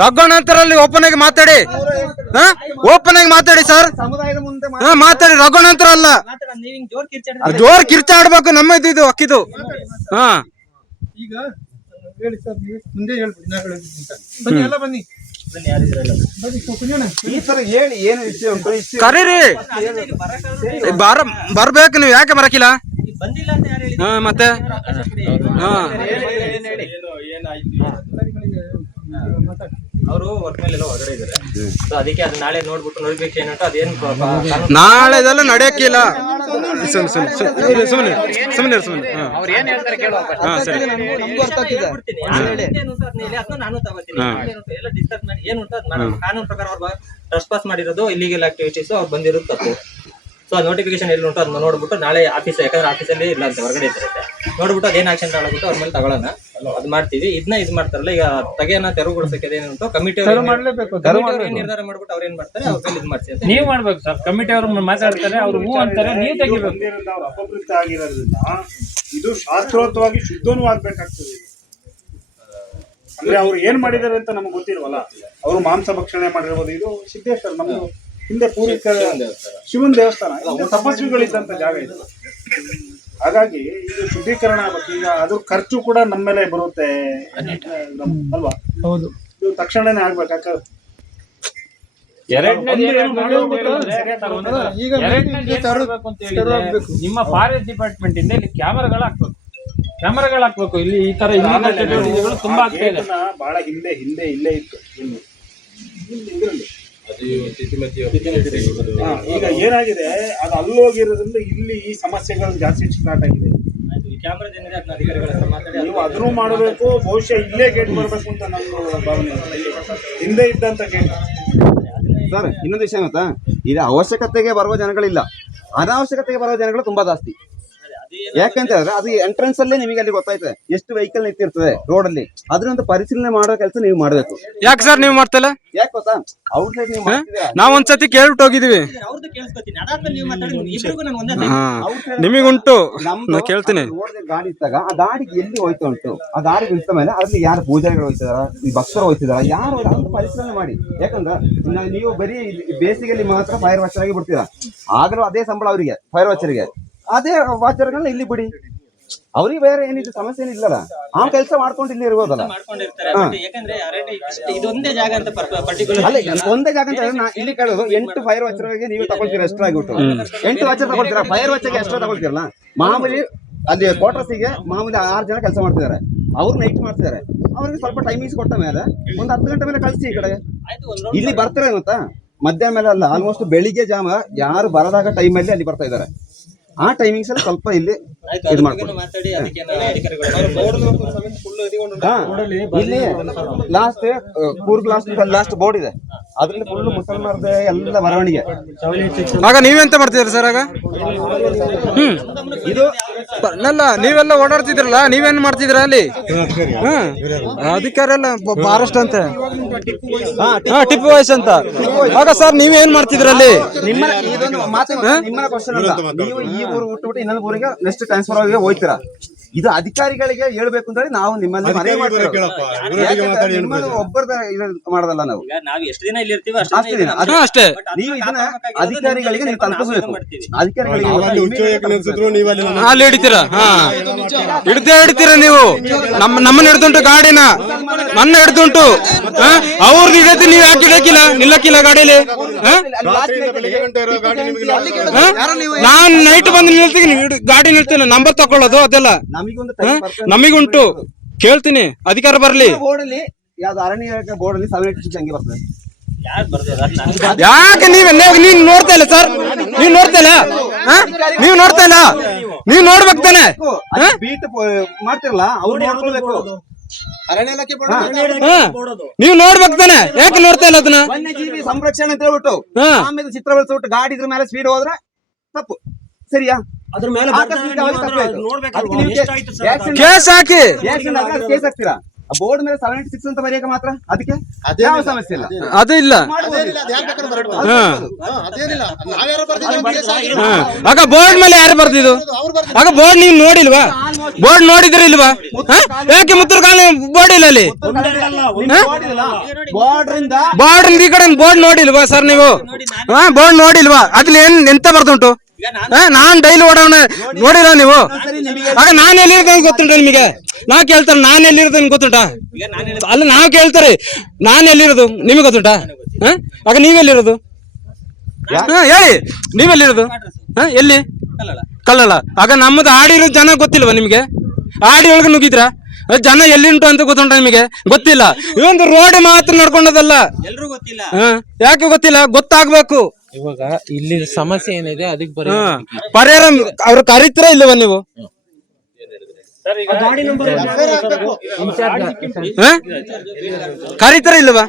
ರಘುಣ್ಣ ಅಂತರಲ್ಲಿ open ಆಗಿ ಮಾತಾಡಿ, open ಆಗಿ ಮಾತಾಡಿ ಸರ್. ಸಮುದಾಯದ ಮುಂದೆ ಮಾತಾಡಿ. ರಘುಣ್ಣ ಅಂತ ಅಲ್ಲ, ಜೋರ್ ಕಿರ್ಚಾಡ್ಬೇಕು. ನಮ್ಮ ಇದು ಅಕ್ಕಿದು. ಹಾ ಈಗ ಹೇಳಿ ಸರ್, ನೀವು ಮುಂದೆ ಹೇಳ್ಬಿಡಿ. ನಾ ಬನ್ನಿ, ಎಲ್ಲ ಬನ್ನಿ. ಈ ತರ ಹೇಳಿ ಏನು ವಿಷಯ ಉಂಟು ಕರೀರಿ. ಬರ್ಬೇಕು. ನೀವು ಯಾಕೆ ಬರಕಿಲ್ಲ? ಮತ್ತೆ ಅವರು ವರ್ಕ್ ಮೇಲೆ ಹೊರಗಡೆ ಇದ್ದಾರೆ, ಅದಕ್ಕೆ ಅದು ನಾಳೆ ನೋಡ್ಬಿಟ್ಟು ನೋಟಿಫಿಕೇಶನ್ ಉಂಟು ಅದೇನು ನಾಳೆದೆಲ್ಲ ನಡೆಯಕ್ಕಿಲ್ಲ. ಸುಮ್ಮನೆ ನಾನು ತಗೋತೀನಿ. ಎಲ್ಲ ಡಿಸ್ಕಸ್ ಮಾಡಿ ಏನು ಉಂಟು ಅದು ಕಾನೂನು ಪ್ರಕಾರ ಅವ್ರು ಟ್ರೆಸ್ ಪಾಸ್ ಮಾಡಿರೋದು ಇಲ್ಲಿಗಲ್ ಆಕ್ಟಿವಿಟೀಸ್ ಅವ್ರು ಬಂದಿರೋದು ತಪ್ಪು. ಸೊ ಆ ನೋಟಿಫಿಕೇಶನ್ ಎಲ್ಲಿ ಉಂಟು ಅದನ್ನ ನೋಡ್ಬಿಟ್ಟು ನಾಳೆ ಆಫೀಸ್, ಯಾಕಂದ್ರೆ ಆಫೀಸಲ್ಲಿ ಇಲ್ಲ ಅಂತ ಹೊರಗಡೆ ಇರುತ್ತೆ, ನೋಡ್ಬಿಟ್ಟು ಅದೇನು ಆಕ್ಷನ್ ತಗೊಳ್ಬಿಟ್ಟು ಅವ್ರ ಮೇಲೆ ತಗೊಳ್ಳೋಣ. ಅದು ಮಾಡ್ತೀವಿ. ಇದನ್ನ ಇದು ಮಾಡ್ತಾರಲ್ಲ ಈಗ ತೆಗೆಯನ್ನ ತೆರವುಗೊಳಿಸಕ್ಕೆ ಏನುಂಟು ಕಮಿಟಿ ನಿರ್ಧಾರ ಮಾಡ್ಬಿಟ್ಟು ಅವ್ರು ಏನ್ ಮಾಡ್ತಾರೆ ಅವ್ರ ಮೇಲೆ ಇದು ಮಾಡ್ಸಿ ಅಂತ ನೀವು ಮಾಡ್ಬೇಕು ಸರ್. ಕಮಿಟಿ ಅವರು ಮಾತಾಡ್ತಾರೆ, ಅವ್ರು ಹೂ ಅಂತಾರೆ, ನೀವು ತೆಗಿಬೇಕು. ಅಪವೃತ್ತ ಆಗಿರೋದ್ರಿಂದ ಇದು ಶಾಸ್ತ್ರೋಕ್ತವಾಗಿ ಶುದ್ಧನೂ ಆಗ್ಬೇಕಾಗ್ತದೆ. ಅಂದ್ರೆ ಅವ್ರು ಏನ್ ಮಾಡಿದಾರೆ ಅಂತ ನಮ್ಗೆ ಗೊತ್ತಿಲ್ವಲ್ಲ. ಅವರು ಮಾಂಸ ಭಕ್ಷಣೆ ಮಾಡಿರ್ಬೋದು. ಇದು ಸಿದ್ದೇಶ್ವರ ನಮ್ದು ಹಿಂದೆ ಪೂರ್ವಿಕ ಶಿವನ್ ದೇವಸ್ಥಾನ, ತಪಸ್ವಿಗಳಿದ್ದಂತ ಜಾಗ ಇದು. ಹಾಗಾಗಿ ಇದು ಶುದ್ಧೀಕರಣ ಆಗ್ಬೇಕು. ಈಗ ಅದು ಖರ್ಚು ಕೂಡ ನಮ್ಮ ಮೇಲೆ ಬರುತ್ತೆ ಅಲ್ವಾ? ಹೌದು, ಇದು ತಕ್ಷಣನೇ ಆಗ್ಬೇಕು. ನಿಮ್ಮ ಫಾರೆಸ್ಟ್ ಡಿಪಾರ್ಟ್ಮೆಂಟ್ ಇಂದ ಇಲ್ಲಿ ಕ್ಯಾಮರಾಗಳು ಹಾಕ್ಬೇಕು. ಇಲ್ಲಿ ಈ ತರ ಚಟುವಟಿಕೆಗಳು ತುಂಬಾ ಆಗ್ತಾ ಇದೆ. ಬಹಳ ಹಿಂದೆ ಇಲ್ಲೇ ಇತ್ತು. ಈಗ ಏನಾಗಿದೆ, ಅದು ಅಲ್ಲೋಗಿರೋದ್ರಿಂದ ಇಲ್ಲಿ ಈ ಸಮಸ್ಯೆಗಳು ಜಾಸ್ತಿ ಸ್ಟಾರ್ಟ್ ಆಗಿದೆ. ನೀವು ಅದನ್ನು ಮಾಡಬೇಕು. ಬಹುಶಃ ಇಲ್ಲೇ ಗೇಟ್ ಬರಬೇಕು ಅಂತ ನನ್ನ ಭಾವನೆ. ಹಿಂದೆ ಇದ್ದಂತ ಗೇಟ್ ಸರ್. ಇನ್ನೊಂದು ವಿಷಯ ಗೊತ್ತಾ, ಈಗ ಅವಶ್ಯಕತೆಗೆ ಬರುವ ಜನಗಳಿಲ್ಲ, ಅನಾವಶ್ಯಕತೆಗೆ ಬರುವ ಜನಗಳು ತುಂಬಾ ಜಾಸ್ತಿ. ಯಾಕಂತ ಹೇಳಿದ್ರೆ ಅದು ಎಂಟ್ರೆನ್ಸ್ ಅಲ್ಲೇ ನಿಮಗೆ ಅಲ್ಲಿ ಗೊತ್ತಾಯ್ತದೆ ಎಷ್ಟು ವೆಹಿಕಲ್ ನಿಂತಿರ್ತದೆ ರೋಡ್ ಅಲ್ಲಿ. ಅದ್ರಂತ ಪರಿಶೀಲನೆ ಮಾಡೋ ಕೆಲಸ ನೀವು ಮಾಡ್ಬೇಕು. ಯಾಕೆ ಸರ್ ನೀವು ಮಾಡ್ತಿಲ್ಲ? ಯಾಕೆ ಗೊತ್ತಾ, ಔಟ್ ಸೈಡ್ ನೀವು ನಾವ್ ಒಂದ್ಸತಿ ಕೇಳ್ಬಿಟ್ಟು ಹೋಗಿದೀವಿ. ನಿಮಗುಂಟು, ನಾ ಕೇಳ್ತೀನಿ. ಗಾಡಿ ಇದ್ದಾಗ ಆ ಗಾಡಿಗೆ ಎಲ್ಲಿ ಹೋಯ್ತು ಉಂಟು, ಆ ಗಾಡಿ ನಿಂತ ಮೇಲೆ ಅದ್ರಲ್ಲಿ ಯಾರು ಪೂಜಾರಿಗಳು ಹೋಯ್ತಿದಾರ, ಈ ಭಕ್ತರು ಹೋಯ್ತಿದಾರ, ಯಾರು ಅಂತ ಪರಿಶೀಲನೆ ಮಾಡಿ. ಯಾಕಂದ್ರೆ ನೀವು ಬರೀ ಬೇಸಿಗೆಯಲ್ಲಿ ಮಾತ್ರ ಫೈರ್ ವಾಚರ್ ಆಗಿ ಬಿಡ್ತೀರಾ, ಆಗಲೂ ಅದೇ ಸಂಬಳ ಅವರಿಗೆ, ಫೈರ್ ವಾಚರ್ಗೆ ಅದೇ ವಾಚರ್ಗಳನ್ನ ಇಲ್ಲಿ ಬಿಡಿ. ಅವ್ರಿಗೆ ಬೇರೆ ಏನಿದೆ ಸಮಸ್ಯೆ ಏನಿಲ್ಲಲ್ಲ, ಆ ಕೆಲಸ ಮಾಡ್ಕೊಂಡು ಇಲ್ಲಿ ಇರ್ಬೋದಲ್ಲ. ಅಲ್ಲ, ಒಂದೇ ಜಾಗ ಅಂತ ನಾ ಇಲ್ಲಿ ಕೇಳೋದು, 8 ಫೈರ್ ವಾಚರ್ಗೆ ನೀವು ತಗೊಳ್ತೀರಾ ಎಕ್ಸ್ಟ್ರಾ ಆಗಿಬಿಟ್ಟು, 8 ವಾಚರ್ ತಗೊಳ್ತೀರಾ, ಫೈರ್ ವಾಚರ್ಗೆ ಎಕ್ಸ್ಟ್ರಾ ತಗೊಳ್ತೀರಲ್ಲ. ಮಾಮೂಲಿ ಅಲ್ಲಿ ಕ್ವಾರ್ಟರ್ಸಿಗೆ ಮಾಮೂಲಿ 6 ಜನ ಕೆಲಸ ಮಾಡ್ತಿದ್ದಾರೆ, ಅವ್ರು ನೈಟ್ ಮಾಡ್ತಿದ್ದಾರೆ. ಅವ್ರಿಗೆ ಸ್ವಲ್ಪ ಟೈಮಿಂಗ್ಸ್ ಕೊಟ್ಟ ಮೇಲೆ ಒಂದು 10 ಗಂಟೆ ಮೇಲೆ ಕಳಿಸಿ ಈ ಕಡೆ. ಇಲ್ಲಿ ಬರ್ತಾರೆ ಗೊತ್ತಾ, ಮಧ್ಯಾಹ್ನ ಮೇಲೆ ಅಲ್ಲ, ಆಲ್ಮೋಸ್ಟ್ ಬೆಳಿಗ್ಗೆ ಜಾಮ ಯಾರು ಬರದಾಗ ಟೈಮಲ್ಲಿ ಅಲ್ಲಿ ಬರ್ತಾ ಇದ್ದಾರೆ. ಆ ಟೈಮಿಂಗ್ಸ್ ಅಲ್ಲಿ ಸ್ವಲ್ಪ ಇಲ್ಲಿ ಇದು ಮಾಡ್ಕೊಂಡು ಇಲ್ಲಿ ಲಾಸ್ಟ್ ಕೂರ್ಗ್ ಲಾಸ್ಟ್ ಬೋರ್ಡ್ ಇದೆ, ಅದ್ರಲ್ಲಿ ಫುಲ್ ಮುಸಲ್ಮಾನರದೇ ಎಲ್ಲ ಬರವಣಿಗೆ. ಆಗ ನೀವೆಂತ ಮಾಡ್ತಿದ್ರಿ ಸರ್? ಆಗ ಇದು ಅಲ್ಲ, ನೀವೆಲ್ಲ ಓಡಾಡ್ತಿದ್ರಲ್ಲ, ನೀವೇನ್ ಮಾಡ್ತಿದ್ರ ಅಲ್ಲಿ? ಅಧಿಕಾರಿ ಎಲ್ಲ ಫಾರೆಸ್ಟ್ ಅಂತ, ಟಿಪ್ಪು ವಯಸ್ಸು ಅಂತ. ಆಗ ಸರ್ ನೀವೇನ್ ಮಾಡ್ತಿದ್ರಲ್ಲಿ? ನಿಮ್ಮನ್ನ ಕ್ವಶನ್ ಅಲ್ಲ, ನೀವು ಈ ಊರು ಬಿಟ್ಬಿಟ್ಟು ಇನ್ನೊಂದು ಊರಿಗೆ ನೆಕ್ಸ್ಟ್ ಟ್ರಾನ್ಸ್ಫರ್ ಆಗಿ ಹೋಗ್ತೀರಾ. ಇದು ಅಧಿಕಾರಿಗಳಿಗೆ ಹೇಳ್ಬೇಕು ಅಂತ ಹೇಳಿ ನಾವು ನಿಮ್ಮಲ್ಲಿ ಮನವಿ ಮಾಡ್ತೀವಿ. ಒಬ್ಬರದ ಮಾಡೋದಲ್ಲ ನಾವು ಎಷ್ಟು ದಿನ ಇಲ್ಲಿ ಇರ್ತೀವಿ ಅಷ್ಟೇ. ನೀವು ಇದನ್ನ ಅಧಿಕಾರಿಗಳಿಗೆ ನೀವು ತಲುಪಿಸಬೇಕು. ಅಧಿಕಾರಿಗಳಿಗೆ ಅಲ್ಲಿ ಹಿಡಿತೀರಾ? ಹಿಡಿತೀರಾ ನೀವು? ನಮ್ಮನ್ನ ಹಿಡ್ದುಂಟು ಗಾಡಿನ, ನನ್ನ ಹಿಡ್ದುಂಟು. ಅವ್ರದ್ದು ಹಿಡಿದು ನೀವು ಯಾಕೆ ಹಿಡಕಿಲ್ಲ, ನಿಲ್ಲಕ್ಕಿಲ್ಲ ಗಾಡಿಯಲ್ಲಿ? ನಾನ್ ನೈಟ್ ಬಂದು ನಿಲ್ತೀನಿ, ಗಾಡಿ ನಿಲ್ತೀನಿ, ನಂಬರ್ ತಕೊಳ್ಳೋದು ಅದೆಲ್ಲ ನಮಿಗುಂಟು. ಕೇಳ್ತೀನಿ, ಅಧಿಕಾರ ಬರ್ಲಿ. ಬೋರ್ಡಲ್ಲಿ ಯಾವ್ದು ಅರಣ್ಯ ಬೋರ್ಡಲ್ಲಿ 786 ಹಂಗೆ ಬರ್ತದೆ. ಯಾಕೆ ನೀವ್ ನೋಡ್ತಾ ಇಲ್ಲ ಸರ್? ನೀವ್ ನೋಡ್ತಾ ಇಲ್ಲ? ನೀವ್ ನೋಡ್ತಾ ಇಲ್ಲ? ನೀವ್ ನೋಡ್ಬೇಕು ತಾನೆ? ಬೀಟ್ ಮಾಡ್ತಿರಲ್ಲ, ಅವ್ರು ನೋಡ್ಕೊಳ್ಬೇಕು. ನೀವ್ ನೋಡ್ಬೇಕು ತಾನೆ? ಯಾಕೆ ನೋಡ್ತಾ ಇಲ್ಲ ಅದನ್ನ? ವನ್ಯಜೀವಿ ಸಂರಕ್ಷಣೆ ಅಂತ ಹೇಳ್ಬಿಟ್ಟು ಆಮೇಲೆ ಚಿತ್ರ ಬೆಳೆಸ್ಬಿಟ್ಟು ಗಾಡಿ ಇದ್ರ ಮೇಲೆ ಸ್ಪೀಡ್ ಹೋದ್ರೆ ತಪ್ಪು, ಸರಿಯಾ? ಅದ್ರ ಮೇಲೆ ಕೇಸ್ ಹಾಕಿ ಕೇಸ್ ಹಾಕ್ತೀರಾ? ಬೋರ್ಡ್ ಮೇಲೆ 76 ಅಂತ ಬರೆಯಕ್ಕೆ ಮಾತ್ರ ಅದಕ್ಕೆ ಯಾವ ಸಮಸ್ಯೆ ಇಲ್ಲ. ಅದು ಇಲ್ಲ. ಆಗ ಬೋರ್ಡ್ ಮೇಲೆ ಯಾರು ಬರ್ದಿದ್ದು? ಆಗ ಬೋರ್ಡ್ ನೀವು ನೋಡಿಲ್ವಾ? ಬೋರ್ಡ್ ನೋಡಿದ್ರೆ ಇಲ್ವಾ? ಯಾಕೆ ಮುತ್ತೂರು ಕಾಲನಿ ಬೋರ್ಡ್ ಇಲ್ಲ ಅಲ್ಲಿ? ಬೋರ್ಡ್ ಈ ಕಡೆ ಬೋರ್ಡ್ ನೋಡಿಲ್ವಾ ಸರ್ ನೀವು? ಬೋರ್ಡ್ ನೋಡಿಲ್ವಾ? ಅದ್ರಲ್ಲಿ ಎಂತ ಬರ್ದುಂಟು? ನಾನ್ ಡೈಲಿ ಓಡೋಣ ನೋಡಿಲ್ಲ ನೀವು? ಆಗ ನಾನ್ ಎಲ್ಲಿರೋದು ಗೊತ್ತುಂಟ ನಿಮಗೆ? ನಾ ಕೇಳ್ತಾರೆ ನಾನ್ ಎಲ್ಲಿರೋದು ಗೊತ್ತುಂಟಾ? ಅಲ್ಲ ನಾವ್ ಕೇಳ್ತಾರೆ ನಾನ್ ಎಲ್ಲಿರೋದು ನಿಮಗೆ ಗೊತ್ತುಂಟಾ? ಆಗ ನೀವೆಲ್ಲಿರೋದು ಹೇಳಿ, ನೀವೆಲ್ಲಿರೋದು? ಎಲ್ಲಿ? ಕಲ್ಲಲ್ಲ. ಆಗ ನಮ್ಮದು ಆಡಿರೋ ಜನ ಗೊತ್ತಿಲ್ವಾ ನಿಮ್ಗೆ? ಆಡಿ ಒಳಗೆ ನುಗ್ಗಿದ್ರ ಜನ ಎಲ್ಲಿಂಟು ಅಂತ ಗೊತ್ತುಂಟ ನಿಮಗೆ? ಗೊತ್ತಿಲ್ಲ. ಇವೊಂದು ರೋಡ್ ಮಾತ್ರ ನಡ್ಕೊಂಡದಲ್ಲ. ಯಾಕೆ ಗೊತ್ತಿಲ್ಲ? ಗೊತ್ತಾಗ್ಬೇಕು. ಇವಾಗ ಇಲ್ಲಿ ಸಮಸ್ಯೆ ಏನಿದೆ ಅದಕ್ಕೆ ಪರಿಹಾರ ಅವ್ರು ಕರೀತೀರಾ ಇಲ್ಲವ ನೀವು? ಕರೀತೀರಾ ಇಲ್ಲವಾ?